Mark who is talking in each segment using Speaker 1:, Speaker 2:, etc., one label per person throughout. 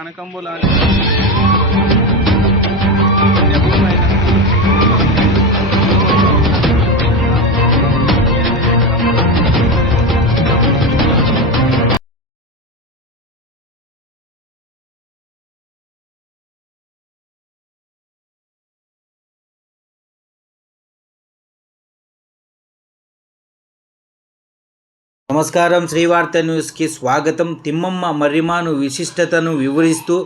Speaker 1: కనకంబులాలి.
Speaker 2: నమస్కారం శ్రీవార్త న్యూస్కి స్వాగతం. తిమ్మమ్మ మర్రిమాను విశిష్టతను వివరిస్తూ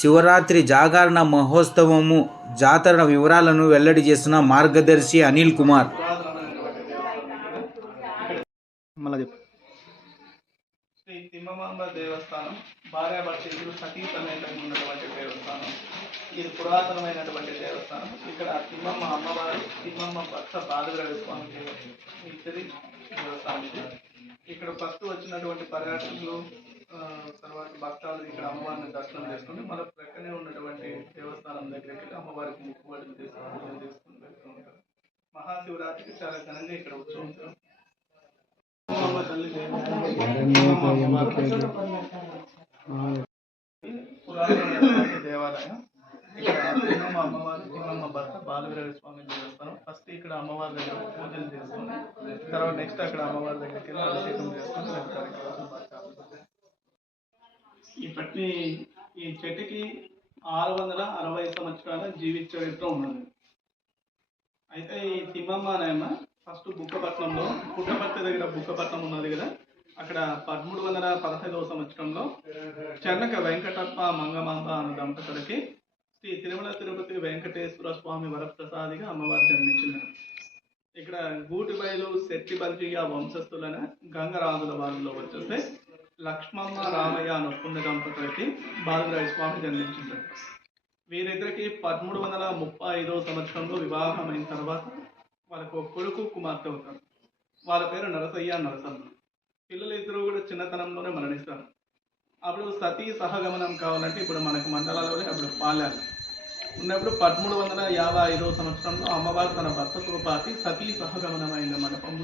Speaker 2: శివరాత్రి జాగరణ మహోత్సవము. జాతర వివరాలను వెల్లడి చేస్తున్న మార్గదర్శి అనిల్ కుమార్.
Speaker 1: శ్రీ తిమ్మమాంబ దేవస్థానం భార్యాభర్తలు సతీ దేవస్థానం. ఇది పురాతనమైనటువంటి దేవస్థానం. ఇక్కడ తిమ్మమ్మ అమ్మవారు తిమ్మమ్మ భర్త బాలురాడు స్వామి ఇద్దరి దేవస్థానం. ఇక్కడ ఫస్ట్ వచ్చినటువంటి పర్యాటకులు తర్వాత భక్తాలు ఇక్కడ అమ్మవారిని దర్శనం చేసుకుని మన ప్రక్కనే ఉన్నటువంటి దేవస్థానం దగ్గరికి అమ్మవారికి ముక్కుబడులు తీసుకుని పూజలు చేసుకుని వెళ్తూ ఉంటారు. మహాశివరాత్రికి చాలా ఘనంగా ఇక్కడ ఉత్సవం ఉంటారు. దేవాలయం. ఇక్కడ మా అమ్మవారు తిమ్మమ్మ భర్త బాలవీర స్వామి దేవస్థానం ఇక్కడ అమ్మవారి దగ్గర పూజలు చేసుకుని తర్వాత నెక్స్ట్ అక్కడ అమ్మవారి దగ్గరికి వెళ్ళి అభిషేకం చేసుకుని వెళ్తారు ఈ పట్ని ఈ చెట్టుకి ఆరు వందల అరవై సంవత్సరాల జీవిత చరిత్ర ఉన్నది. అయితే ఈ తిమ్మమ్మ అనేమ ఫస్ట్ బుక్కపట్నంలో పుట్టపర్తి దగ్గర బుక్కపట్నం ఉన్నది కదా అక్కడ పదమూడు వందల పదహైదవ సంవత్సరంలో చెన్నక వెంకటప్ప మంగమాంబ అనే దంపతులకి శ్రీ తిరుమల తిరుపతి వెంకటేశ్వర స్వామి వరప్రసాదిగా అమ్మవారు జన్మించినారు. ఇక్కడ గూటిబైలు శెట్టి బల్జియ వంశస్థులైన గంగరాజుల వారిలో వచ్చేస్తే లక్ష్మమ్మ రామయ్య అనే పుణ్య దంపతులకి బాలురాయ స్వామి జన్మించారు వీరిద్దరికి పదమూడు వందల ముప్పై ఐదవ సంవత్సరంలో వివాహం అయిన తర్వాత వాళ్ళకు కొడుకు కుమార్తె అవుతారు వాళ్ళ పేరు నరసయ్య నరసమ్మ. పిల్లలు ఇద్దరు కూడా చిన్నతనంలోనే మరణిస్తారు. అప్పుడు సతీ సహగమనం కావాలంటే ఇప్పుడు మనకు మండలాల్లోనే అప్పుడు పాలారు ఉన్నప్పుడు పదమూడు వందల యాభై ఐదవ సంవత్సరంలో అమ్మవారు తన భర్తతో పాటి సతీ సహగమనమైన అయిన మండపం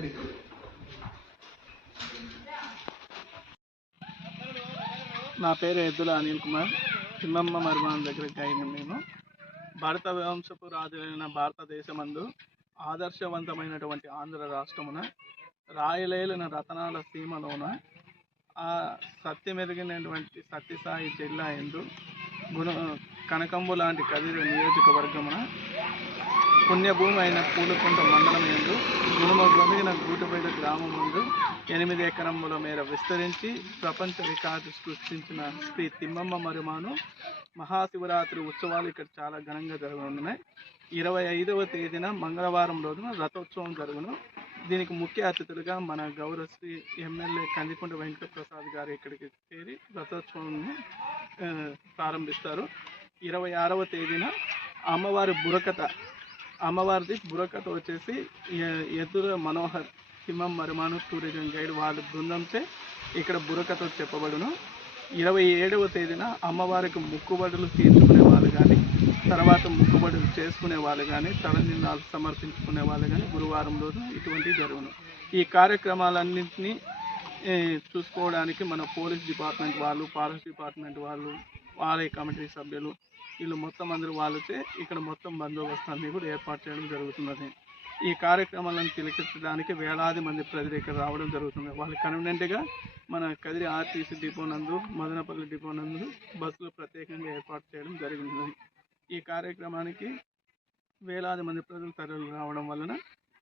Speaker 1: నా పేరు ఎద్దుల అనిల్ కుమార్. చిన్నమ్మ మర్మాన్ దగ్గరికి అయిన మేము. భారత వంశపు రాజులైన భారతదేశమందు ఆదర్శవంతమైనటువంటి ఆంధ్ర రాష్ట్రమున రాయలేలిన రతనాల సీమలోన ఆ సత్యమెరిగినటువంటి సత్యసాయి జిల్లా ఎందు గుణ కనకంబు లాంటి కదిరి నియోజకవర్గమున పుణ్యభూమి అయిన పూలకుంట మండలం ఎందు గుణమ గొదిగిన గూటుపేట గ్రామం ముందు ఎనిమిది ఎకరముల మేర విస్తరించి ప్రపంచ రికార్డు సృష్టించిన శ్రీ తిమ్మమ్మ మరుమాను మహాశివరాత్రి ఉత్సవాలు ఇక్కడ చాలా ఘనంగా జరగనున్నాయి. ఇరవై ఐదవ తేదీన మంగళవారం రోజున రథోత్సవం జరుగును. దీనికి ముఖ్య అతిథులుగా మన గౌరవశ్రీ ఎమ్మెల్యే కందికొండ వెంకట ప్రసాద్ గారు ఇక్కడికి చేరి రథోత్సవం ప్రారంభిస్తారు. ఇరవై ఆరవ తేదీన అమ్మవారి బుర్రకథ అమ్మవారిది బుర్రకథ వచ్చేసి ఎ- ఎద్దుల మనోహర్ హిమం మరిమాను టూరిజం గైడ్ వాళ్ళ బృందంచే ఇక్కడ బుర్రకథ చెప్పబడును. ఇరవై ఏడవ తేదీన అమ్మవారికి ముక్కుబడులు తీర్చుకునే వాళ్ళు కానీ తర్వాత ముక్కుబడులు చేసుకునే వాళ్ళు కానీ తలనిందాలు సమర్పించుకునే వాళ్ళు కానీ గురువారం రోజు ఇటువంటివి జరుగును. ఈ కార్యక్రమాలన్నింటినీ చూసుకోవడానికి మన పోలీస్ డిపార్ట్మెంట్ వాళ్ళు ఫారెస్ట్ డిపార్ట్మెంట్ వాళ్ళు వాళ్ళ కమిటీ సభ్యులు వీళ్ళు మొత్తం అందరూ వాళ్ళతే ఇక్కడ మొత్తం బందోబస్తు అన్ని కూడా ఏర్పాటు చేయడం జరుగుతున్నది. ఈ కార్యక్రమాలను తిలకించడానికి వేలాది మంది ప్రజలు ఇక్కడ రావడం జరుగుతుంది. వాళ్ళు కన్వీనెంట్గా మన కదిరి ఆర్టీసీ డిపో నందు మదనపల్లి డిపో నందు బస్సులు ప్రత్యేకంగా ఏర్పాటు చేయడం జరిగింది. ఈ కార్యక్రమానికి వేలాది మంది ప్రజలు తరలి రావడం వలన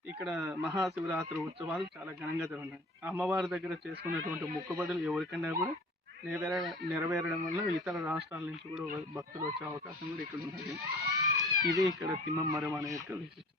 Speaker 1: ఇక్కడ మహాశివరాత్రి ఉత్సవాలు చాలా ఘనంగా జరుగుతాయి అమ్మవారి దగ్గర చేసుకున్నటువంటి మొక్కుబడులు ఎవరికైనా కూడా నెరవేర నెరవేరడం వల్ల ఇతర రాష్ట్రాల నుంచి కూడా భక్తులు వచ్చే అవకాశం కూడా ఇక్కడ ఉంటుంది ఇది ఇక్కడ తిమ్మమ్మరం అనే యొక్క విశిష్టత.